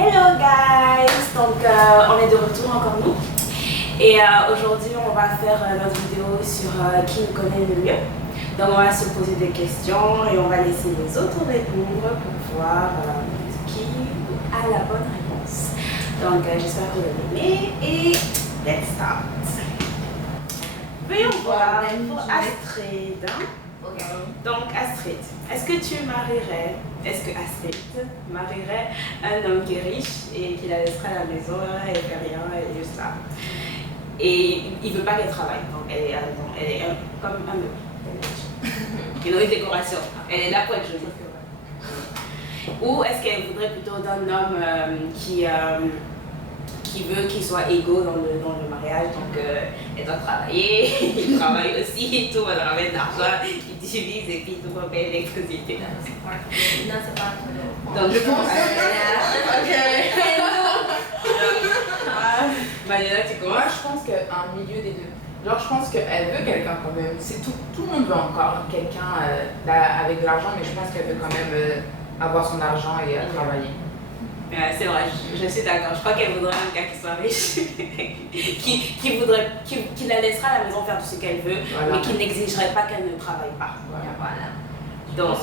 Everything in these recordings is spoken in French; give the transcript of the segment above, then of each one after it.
Hello guys! Donc on est de retour encore nous. Et aujourd'hui on va faire notre vidéo sur qui nous connaît le mieux. Donc on va se poser des questions et on va laisser les autres répondre pour voir qui a la bonne réponse. Donc j'espère que vous l'aimez et let's start! Voyons voir pour Astrid. Okay. Donc Astrid, est-ce que Astrid marierait un homme qui est riche et qui la laissera à la maison, elle fait rien, elle est juste là. Et il ne veut pas qu'elle travaille, donc elle est comme un meuble. Une décoration, elle est là pour être jolie. Ou est-ce qu'elle voudrait plutôt d'un homme qui veut qu'ils soient égaux dans le mariage, donc elle doit travailler, il travaille aussi, tout, elle ramène de l'argent, il divise et puis tout va payer l'électricité. Non, c'est pas un Donc je pense Mariana, tu Moi, commences? je pense qu'un milieu des deux. Genre, je pense qu'elle veut quelqu'un quand même. C'est tout le monde veut encore quelqu'un avec de l'argent, mais je pense qu'elle veut quand même avoir son argent et travailler. C'est vrai, je suis d'accord. Je crois qu'elle voudrait un gars qui soit riche, qui la laissera à la maison faire tout ce qu'elle veut, Voilà. mais qui n'exigerait pas qu'elle ne travaille pas. Voilà. Donc,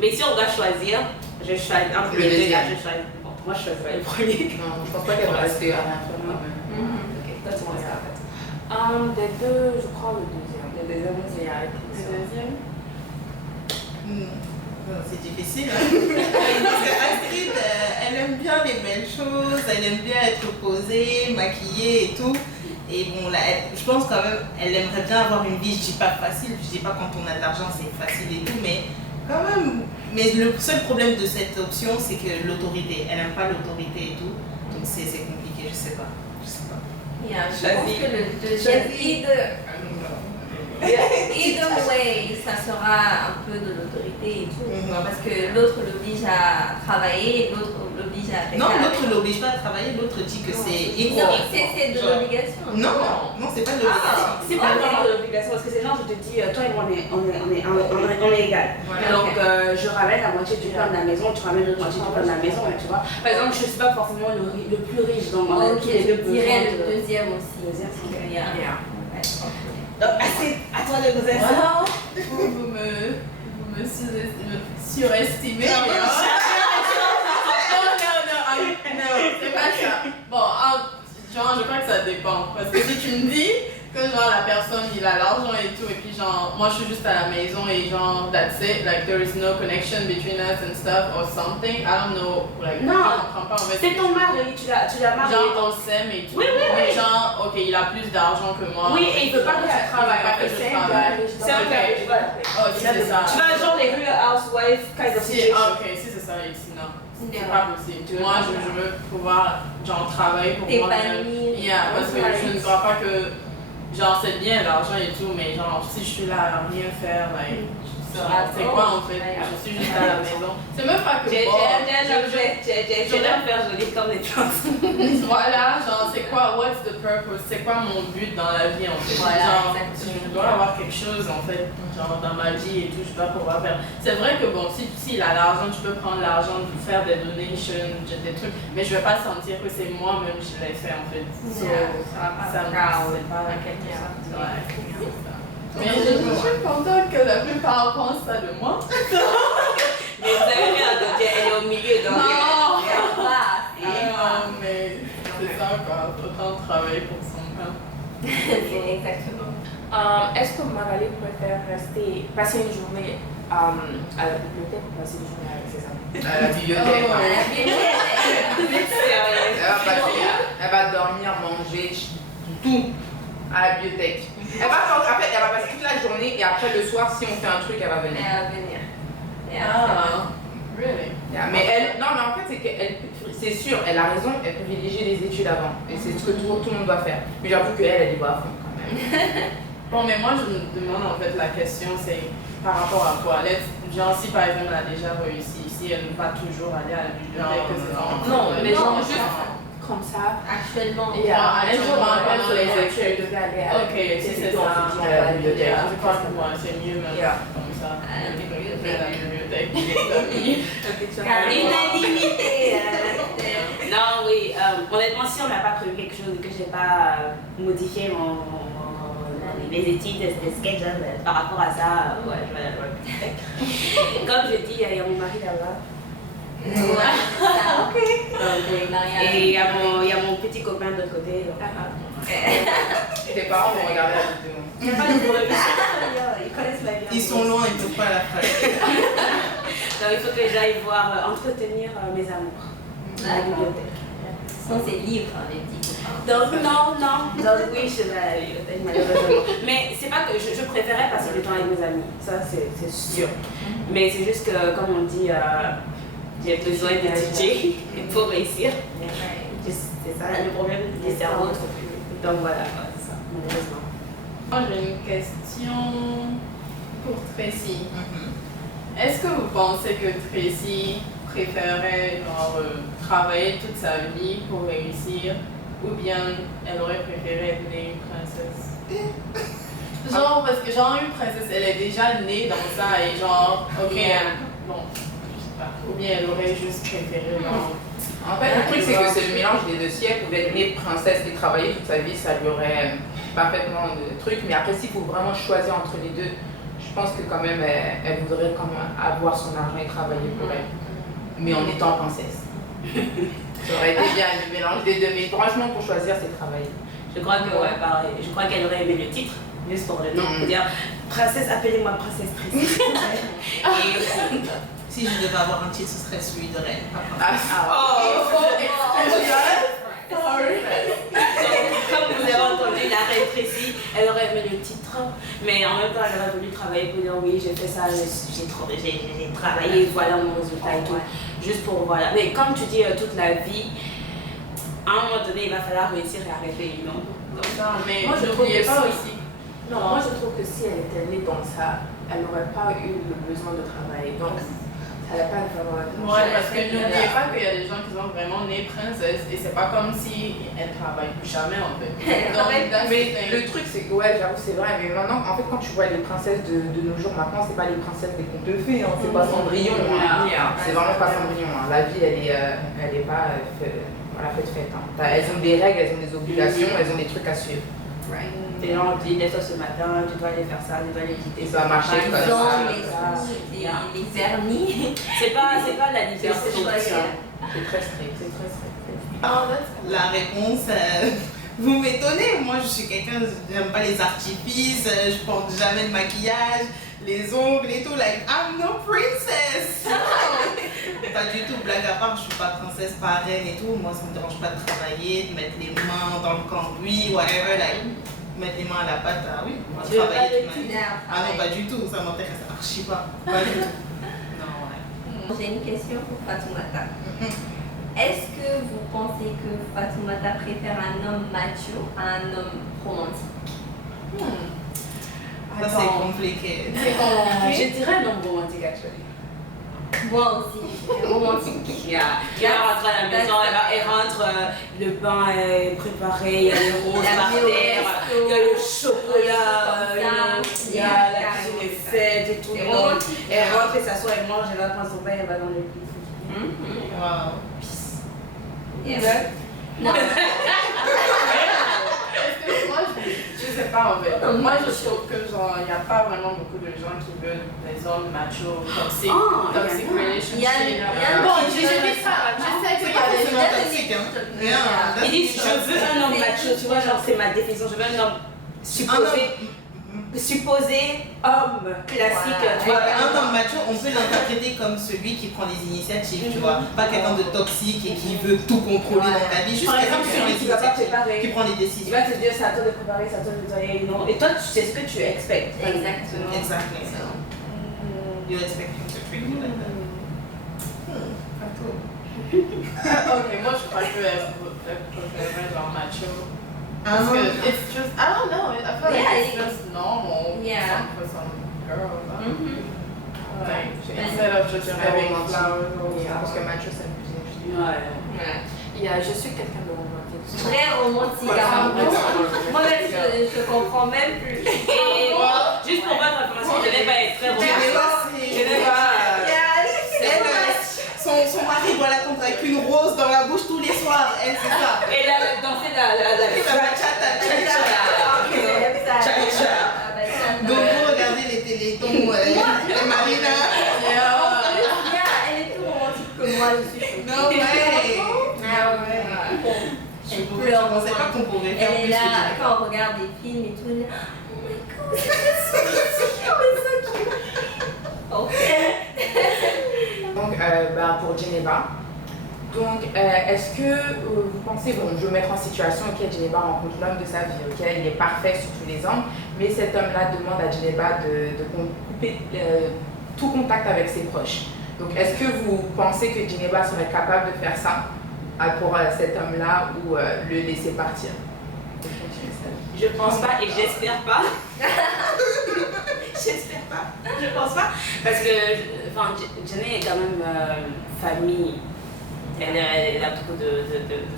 mais si on doit choisir, je choisis un Le deuxième. Bon, moi je choisirais le premier. Non, je pense pas qu'elle va rester à rien faire quand même. Ok, toi tu penses ça en fait. Des deux, je crois le deuxième. Le deuxième aussi. Le deuxième. C'est difficile, hein? Parce qu'Astrid, elle aime bien les belles choses, elle aime bien être posée, maquillée et tout. Et bon, là, je pense quand même, elle aimerait bien avoir une vie, je dis pas facile, je dis pas quand on a de l'argent c'est facile et tout, mais quand même. Mais le seul problème de cette option, c'est que l'autorité, elle aime pas l'autorité et tout, donc c'est compliqué, je sais pas. Yeah, je pense que le deuxième, either way, ça sera un peu de l'autorité et tout. Parce que l'autre l'oblige à travailler et l'autre l'oblige à rester. Non, l'autre l'oblige pas à travailler, l'autre dit que c'est Non, égal. c'est de l'obligation. Non, c'est pas de l'obligation. C'est pas vraiment de l'obligation parce que c'est genre je te dis, toi et moi on est égal. Voilà. Donc je ramène la moitié du pain de la maison, tu ramènes l'autre moitié du pain de la maison, tu vois. Par exemple, je suis pas forcément le plus riche dans mon Ok, je dirais le deuxième aussi. Deuxième, c'est Parce que, yeah. Ouais. Donc assez, à toi de poser ça. Voilà, vous me surestimez. Non, c'est pas ça. Bon, genre, je crois que ça dépend. Parce que si tu me dis que genre la personne il a l'argent et tout, et puis genre moi je suis juste à la maison et genre that's it, like there is no connection between us and stuff or something, I don't know, like Non, je comprends pas en fait. c'est ton mari, tu l'as marié. Genre on s'aime et tout. Oui. Mais genre, ok, il a plus d'argent que moi. Oui, et il veut pas que tu travailles. Pas que je travaille. C'est un gars riche, voilà. Oh, si c'est ça. Tu vas genre les Real Housewives kind of Si, situation. ok, si c'est ça, ici, non. C'est Yeah. pas possible. Moi, je veux pouvoir, genre, travailler pour moi-même. T'épanouir. Yeah, parce que je ne crois pas que, genre, c'est bien l'argent et tout, mais genre, si je suis là à rien faire, like, genre, c'est quoi en fait? Je suis juste à la maison. C'est même pas que J'ai bon, un objet, j'aimerais faire joli comme les plantes. voilà, genre, c'est quoi, what's the purpose? C'est quoi mon but dans la vie en fait? Voilà, Genre, exactement. je dois avoir quelque chose en fait, genre dans ma vie et tout, je dois pouvoir faire. C'est vrai que bon, si il a l'argent, tu peux prendre l'argent, faire des donations, des trucs, mais je vais pas sentir que c'est moi-même qui l'ai fait en fait. So, Yeah. ça me Proud. c'est pas En quelque sorte. Ouais, c'est ça. Mais je suis contente que la plupart pensent ça de moi. Mais vous avez rien entendu, elle est au milieu donc. Non. Ça va. Mais c'est ça quoi, autant travailler pour son pain. Exactement. Est-ce que Magali préfère passer une journée à la bibliothèque ou passer une journée avec ses amis? À la bibliothèque. Elle va dormir, manger, tout à la bibliothèque. En fait, elle va passer toute la journée et après le soir, si on fait un truc, elle va venir. Elle va venir. Really? Mais elle, non, mais en fait, c'est sûr, elle a raison, elle privilégie les études avant. Et c'est ce que tout le monde doit faire. Mais j'avoue qu'elle, elle y va à fond quand même. Bon, mais moi je me demande en fait la question, c'est par rapport à quoi? Genre, si par exemple elle a déjà réussi ici, elle ne va toujours aller à la bibliothèque. Non, mais genre Non, juste comme ça. Actuellement. Et un jour, on rappelle sur les études, elle devait aller à la Ok, bibliothèque. si c'est on ça. se dit à la bibliothèque. Je crois que moi c'est mieux même comme ça. À la bibliothèque. À la bibliothèque, les amis. L'unanimité. honnêtement, si on n'a pas prévu quelque chose, que j'ai pas modifié mes études, des schedules par rapport à ça, ouais, je vais comme je dis, il y a mon mari là-bas. Ouais, ok. Et il y a mon petit copain de l'autre côté. Et tes parents vont regarder la vidéo. Il n'y a pas de problème. Ils connaissent la vie. Ils sont loin, ils ne peuvent pas la faire. Donc il faut que j'aille voir, entretenir mes amours à la bibliothèque. Sans ces livres, les petits copains. Donc non. Donc oui, je vais à la bibliothèque malheureusement. Mais c'est pas que je préférais passer du temps avec mes amis, ça c'est sûr. Mais c'est juste que, comme on dit, j'ai besoin d'étudier pour réussir. C'est ça le problème du cerveau. Donc voilà, c'est ça, malheureusement. Moi j'ai une question pour Tracy. Est-ce que vous pensez que Tracy préférerait travailler toute sa vie pour réussir ou bien elle aurait préféré être née une princesse? Genre parce que genre une princesse elle est déjà née dans ça et genre ok bon je sais pas ou bien elle aurait juste préféré genre. En fait, le truc, c'est que c'est le mélange des deux siècles où d'être née princesse et travailler toute sa vie, ça lui aurait parfaitement le truc. Mais après, s'il faut vraiment choisir entre les deux, je pense que quand même, elle voudrait quand même avoir son argent et travailler pour elle. Mais en étant princesse. Ça aurait été bien le mélange des deux. Mais franchement, pour choisir, c'est travailler. Je crois que, ouais, pareil. Je crois qu'elle aurait aimé le titre, juste pour le nom, pour dire princesse, appelez-moi princesse Tracy. Si je devais avoir un titre, ce serait celui de reine. Comme vous avez entendu, la reine Tracy, elle aurait aimé le titre, mais en même temps, elle aurait voulu travailler pour dire oui, j'ai fait ça, j'ai travaillé, voilà mon résultat et tout. Juste pour voilà. Mais comme tu dis, toute la vie, à un moment donné, il va falloir réussir et arrêter, non? Mais moi, je trouve n'oubliez que pas si- aussi. Non, moi je trouve que si elle était née dans ça, elle n'aurait pas eu le besoin de travailler. Donc, elle n'a pas vraiment. Ouais, parce que n'oubliez pas qu'il y a des gens qui sont vraiment nés princesses et c'est pas comme si elles travaillent plus jamais en fait. Donc, Mais le truc, c'est que, ouais, j'avoue, c'est vrai, mais maintenant, en fait, quand tu vois les princesses de nos jours, maintenant, c'est pas les princesses des contes de fées, hein, c'est pas Cendrillon, hein. C'est vraiment pas Cendrillon. Hein. La vie, elle est pas voilà, faite. Hein. Elles ont des règles, elles ont des obligations, elles ont des trucs à suivre. Les gens disent, lève-toi ce matin, tu dois aller faire ça, tu dois aller quitter. Ça va marcher comme Ils ont ça. les vernis. C'est pas la liberté C'est non plus, hein. C'est très strict. La réponse, vous m'étonnez. Moi, je suis quelqu'un, j'aime pas les artifices, je porte jamais de maquillage, les ongles et tout. Like, I'm no princess. Pas du tout, blague à part, je suis pas princesse, pas reine et tout. Moi, ça me dérange pas de travailler, de mettre les mains dans le cambouis, whatever, like, mettre les mains à la pâte. Ah oui, moi, Tu veux pas travailler les toute ma vie. Ah non, pas du tout, ça m'intéresse archi pas. Pas du tout. Non, ouais. J'ai une question pour Fatoumata. Est-ce que vous pensez que Fatoumata préfère un homme macho à un homme romantique? Ça, c'est compliqué. Je dirais non romantique, actually. Moi aussi, romantique. Qui rentre à la maison, elle rentre, le pain est préparé, il y a les roses par terre, il y a le chocolat, il y a la cuisine est faite et tout. C'est romantique. Elle rentre et s'assoit, elle mange, elle va prendre son pain, elle va dans le lit. Wow. Yes. moi je sais pas en fait. Moi je trouve que genre il n'y a pas vraiment beaucoup de gens qui veulent des hommes machos toxiques, toxic relationships. Il y a Bon, je dis ça, je sais qu'il y a des gens toxiques, hein. Ils disent je veux un homme macho, tu vois, genre c'est ma définition, je veux un homme supposé homme classique, Voilà. tu vois. Un homme macho, on peut l'interpréter comme celui qui prend les initiatives, tu vois. Pas quelqu'un de toxique et qui veut tout contrôler dans ta vie. Juste Par quelqu'un exemple, qui prend celui les qui va pas initiatives, préparer. qui prend les Il décisions. va te dire c'est à toi de préparer, c'est à toi de nettoyer, non. Et toi, tu sais ce que tu expectes. Exactement. Exactly. So, You expect him to treat you like that. Pas trop. Ok, moi je crois que elle préférerait genre macho. Parce que it's just, I don't know, I feel like it's just normal for some girls. Like, instead of just having flowers or Parce que macho, ça me plaisait. Ouais. Je suis quelqu'un de romantique. très romantique. Moi, je comprends même plus. Et juste pour votre information, je n'ai pas être très romantique. Je n'ai pas. Son son mari doit l'attendre avec une rose dans la bouche tous les soirs. Elle, c'est ça. Et là, danser la bachata, cha-cha. Donc, vous regardez les télétons, les marinas. Elle est plus romantique que moi, je suis choquée. Non, ouais. Ah ouais. Je pensais pas qu'on pouvait faire Elle est plus là, que quand on regarde des films et tout, elle est là, oh my god, c'est so cute. Ok. Donc, pour Geneva, donc, est-ce que vous pensez, bon, je vais mettre en situation, ok, Geneva rencontre l'homme de sa vie, ok, il est parfait sur tous les angles, mais cet homme-là demande à Geneva de couper tout contact avec ses proches. Donc, est-ce que vous pensez que Geneva serait capable de faire ça pour cet homme-là ou le laisser partir? Je pense pas et j'espère pas. J'espère pas. Je pense pas. Parce que Jenny est quand même famille. Elle a beaucoup de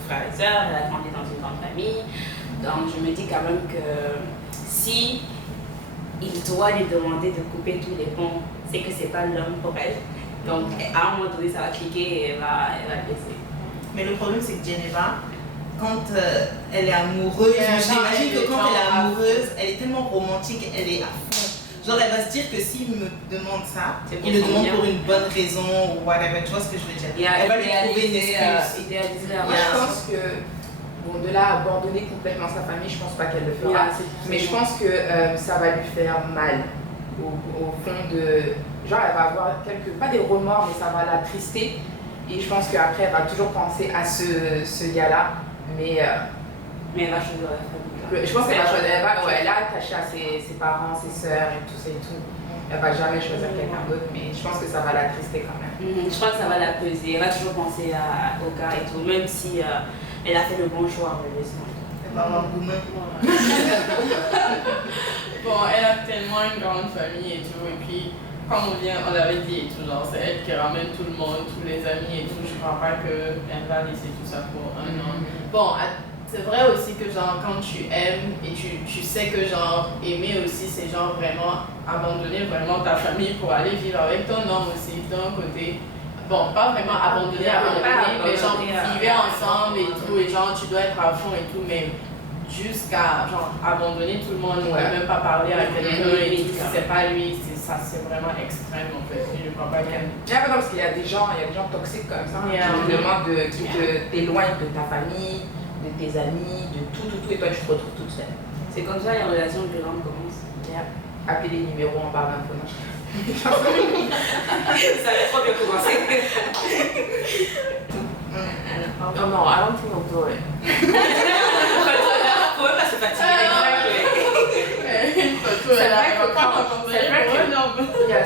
frères et sœurs, elle a grandi dans une grande famille. Donc je me dis quand même que si il doit lui demander de couper tous les ponts, c'est que c'est pas l'homme pour elle. Donc à un moment donné ça va cliquer et elle va le laisser. Mais le problème, c'est que Geneva, quand elle est amoureuse, j'imagine que quand elle est amoureuse, elle est tellement romantique, elle est à fond. Genre, elle va se dire que s'il me demande ça, il le demande pour une bonne raison ou whatever, tu vois ce que je veux dire. Elle va lui trouver une excuse. Je pense que, bon, de là à abandonner complètement sa famille, je pense pas qu'elle le fera. Mais je pense que ça va lui faire mal. Au fond de. Genre, elle va avoir pas des remords, mais ça va l'attrister. Et je pense qu'après, elle va toujours penser à ce gars-là. Mais elle va choisir la famille. Je pense qu'elle va choisir. Elle est attachée à ses parents, ses sœurs et tout ça et tout. Elle va jamais choisir quelqu'un d'autre, mais je pense que ça va l'attrister quand même. Je crois que ça va la peser. Elle va toujours penser au gars et tout, même si elle a fait le bon choix en le laissant. Elle va avoir goût. Bon, elle a tellement une grande famille et tout, et puis comme on l'avait dit et tout, genre c'est elle qui ramène tout le monde, tous les amis et tout, je crois pas qu'elle va laisser tout ça pour un an. Bon, c'est vrai aussi que genre quand tu aimes et tu sais que genre aimer aussi c'est genre vraiment abandonner vraiment ta famille pour aller vivre avec ton homme aussi d'un côté. Bon, pas vraiment abandonner, mais genre vivre ensemble et tout, et genre tu dois être à fond et tout, mais jusqu'à genre abandonner tout le monde, même pas parler à quelqu'un et tout, si c'est pas lui, c'est vraiment extrême en fait. Je crois pas qu'elle. Parce qu'il y a des gens toxiques comme ça qui te demandent qui t'éloignent de ta famille, de tes amis, de tout, et toi tu te retrouves toute seule. C'est comme ça les relations violentes commencent. Appeler les numéros en barre d'infos. Ça avait trop bien commencé. Non, I don't think I'll do it. Faut même pas se fatiguer.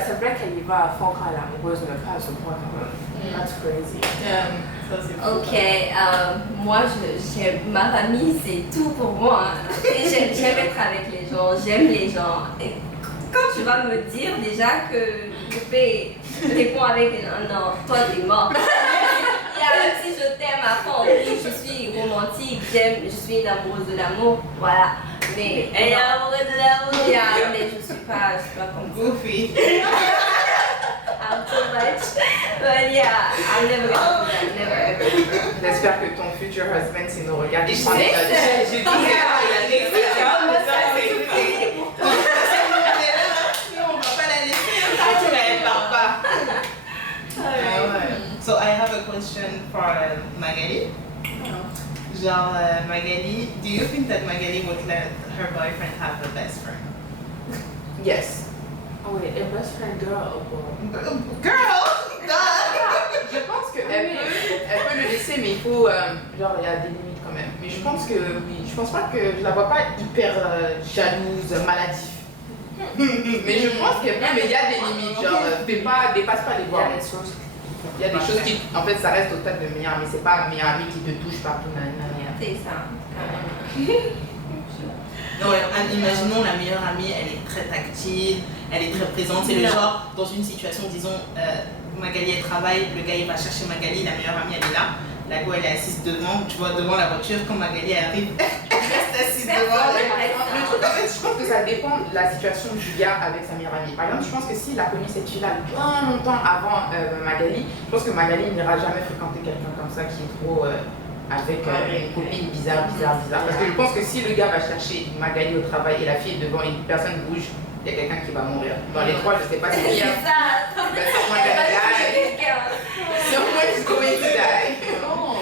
C'est vrai qu'elle y va à fond quand elle est amoureuse, mais pas à ce point quand même. That's crazy. Ok, moi ma famille c'est tout pour moi. Et j'aime être avec les gens, j'aime les gens. Et quand tu vas me dire déjà que je fais des ponts avec les gens, non, toi t'es mort. Il y a un petit je t'aime à fond, oui, je suis romantique, je suis une amoureuse de l'amour, voilà. Mais elle est amoureuse de l'amour, mais je suis pas comme ça. Goofy. I'm too much. But yeah, I'm never gonna do that, never ever. J'espère que ton future husband, s'il nous regarde, il prend Je des dis, il y a des On va pas la laisser. tu ne parles pas. So I have a question for Magali. Genre, Magali, do you think that Magali would let her boyfriend have a best friend? Yes. Oh oui, a best friend girl or boy? Girl! Je pense qu'elle peut le laisser, mais il faut, genre, il y a des limites quand même. Mais je pense que, oui, je pense pas que, je la vois pas hyper jalouse, maladif. Mais je pense que, mais il y a des limites, genre, dépasse pas les bornes. Il y a des choses qui, en fait, ça reste au stade de meilleur ami, c'est pas un meilleur ami qui te touche partout, C'est ça. Non, imaginons la meilleure amie, elle est très tactile, elle est très présente. C'est le genre, dans une situation, disons, Magali elle travaille, le gars il va chercher Magali, la meilleure amie elle est là. la go elle est assise devant, tu vois, devant la voiture, quand Magali arrive, elle reste assise devant. Le truc, en fait, je pense que ça dépend de la situation du gars avec sa meilleure amie. Par exemple, je pense que s'il a connu cette fille-là bien longtemps avant Magali, je pense que Magali n'ira jamais fréquenter quelqu'un comme ça qui est trop avec une copine bizarre. Parce que je pense que si le gars va chercher Magali au travail et la fille est devant et personne bouge, il y a quelqu'un qui va mourir. Dans les trois, je sais pas si c'est bien. C'est ça. Sûrement gonna die. Sûrement he's going to die. Non.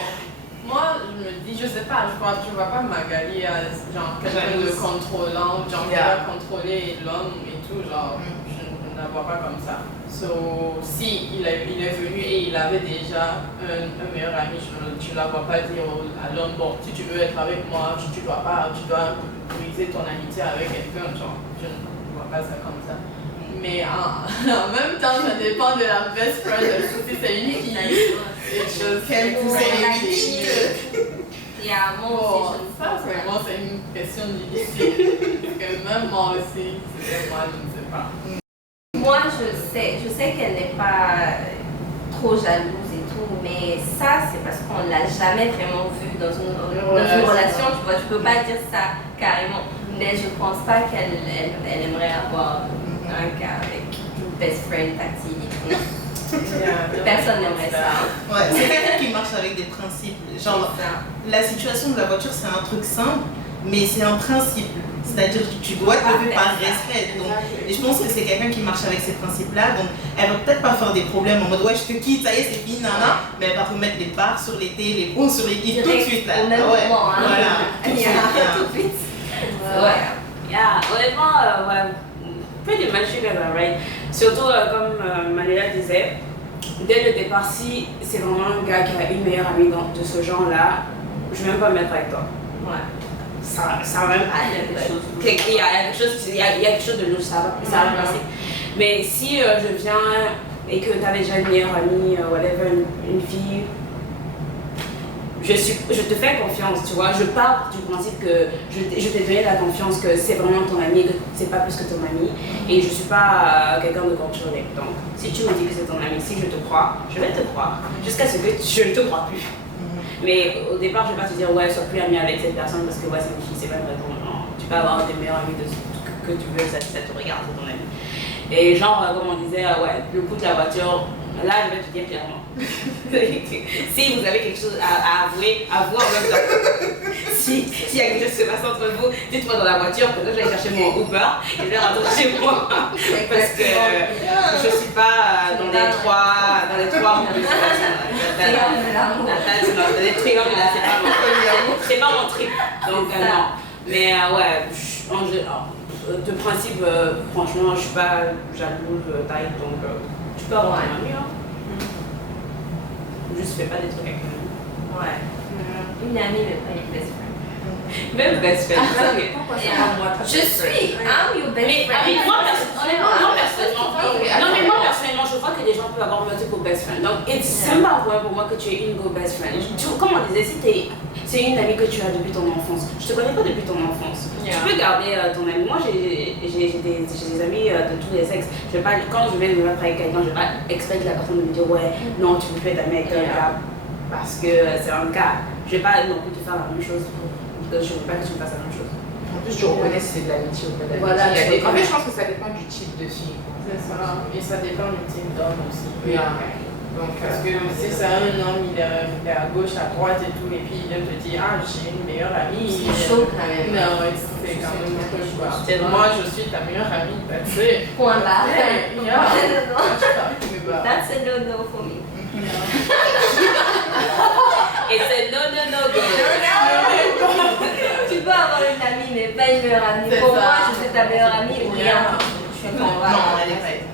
Moi, je me dis, je sais pas, je vois pas Magali as genre quelqu'un de contrôlant, genre qui va contrôler l'homme et tout, genre, je ne la vois pas comme ça. So, si il est venu et il avait déjà un meilleur ami, tu ne la vois pas dire à l'homme, bon, si tu veux être avec moi, tu dois briser ton amitié avec quelqu'un, genre, je ne vois pas ça comme ça. Mais en même temps, ça dépend de la best friend, si c'est une fille, des choses Quelle poussée les limites. Moi aussi, ça, vraiment, c'est une question difficile. Parce que même moi aussi, moi, je ne sais pas. Moi, je sais qu'elle n'est pas trop jalouse et tout, mais ça, c'est parce qu'on l'a jamais vraiment vue dans une relation, tu vois. Je peux pas dire ça carrément, mais je pense pas qu'elle aimerait avoir un gars avec une best friend tactile et tout. Personne n'aimerait ça. Ouais, c'est quelqu'un qui marche avec des principes. Genre, la situation de la voiture, c'est un truc simple, mais c'est un principe. C'est-à-dire que tu dois te lever par respect. Donc, et je pense que c'est quelqu'un qui marche avec ces principes-là. Donc, elle va peut-être pas faire des problèmes en mode ouais, je te quitte, ça y est, c'est fini, nana. Mais elle va remettre les barres sur les T, les ponts sur les i tout de suite là. Au même moment, hein. Voilà. Tout de suite. Honnêtement, pretty much you guys are right. Surtout comme Manuela disait, dès le départ, si c'est vraiment un gars qui a une meilleure amie de ce genre-là, je vais même pas me mettre avec toi. Ouais. Ça va même pas. Il y a quelque chose de louche, ça va passer. Mais si je viens et que tu avais déjà une meilleure amie, whatever, une fille, je te fais confiance, tu vois. Je pars du principe que je t'ai donné la confiance que c'est vraiment ton ami, que c'est pas plus que ton ami. Et je suis pas quelqu'un de contrôlé. Donc, si tu me dis que c'est ton ami, si je te crois, je vais te croire. Jusqu'à ce que je ne te crois plus. Mais au départ, je ne vais pas te dire, ouais, sois plus ami avec cette personne parce que ouais, c'est une fille, c'est pas une raison. Non. Tu peux avoir des meilleurs amis que tu veux, ça te regarde, c'est ton ami. Et genre, comme on disait, ouais, le coup de la voiture, là, je vais te dire clairement. Si vous avez quelque chose à avouer en même temps. S'il y a quelque chose qui se passe entre vous, dites-moi dans la voiture que j'aille chercher mon Uber et je vais rentrer chez moi. Parce que je ne suis pas dans les trois rues. C'est pas mon trip. Donc non. Mais ouais, de principe, franchement, je suis pas jalouse, taille, donc tu peux avoir un ami. Juste fais pas des trucs avec une amie. Ouais. Une amie, mais pas une best friend. Même best friend. Pourquoi c'est pas moi? Je suis. I'm your best friend. Moi personnellement, je crois que les gens peuvent avoir multiple best friends. Donc, c'est même pas un problème pour moi que tu aies une go best friend. Comme on disait, si c'est une amie que tu as depuis ton enfance, je te connais pas depuis ton enfance. Tu peux garder ton ami. Moi, j'ai des amis de tous les sexes. Quand je viens de me mettre avec quelqu'un, je vais pas expecter la personne de me dire ouais, non, tu peux plus être ami avec un gars parce que c'est un cas. Je vais pas non plus te faire la même chose. Je veux pas que tu me fasses la même chose. En plus, tu reconnais si c'est de l'amitié ou pas d'amitié. Voilà, En fait, je pense que ça dépend du type de fille. C'est ça. Et ça dépend du type d'homme aussi. Donc, parce que si c'est un homme, il est à gauche, à droite et tout, et puis il vient te dire ah, j'ai une meilleure amie. C'est chaud quand même. Non, c'est quand même un peu quoi. Moi, je suis ta meilleure amie, that's it. Point barre. Yeah. That's a no-no for me. Et c'est no go. Tu peux avoir une amie, mais pas une meilleure amie. Pour moi, je suis ta meilleure amie ou rien. Je suis Non, elle est pas.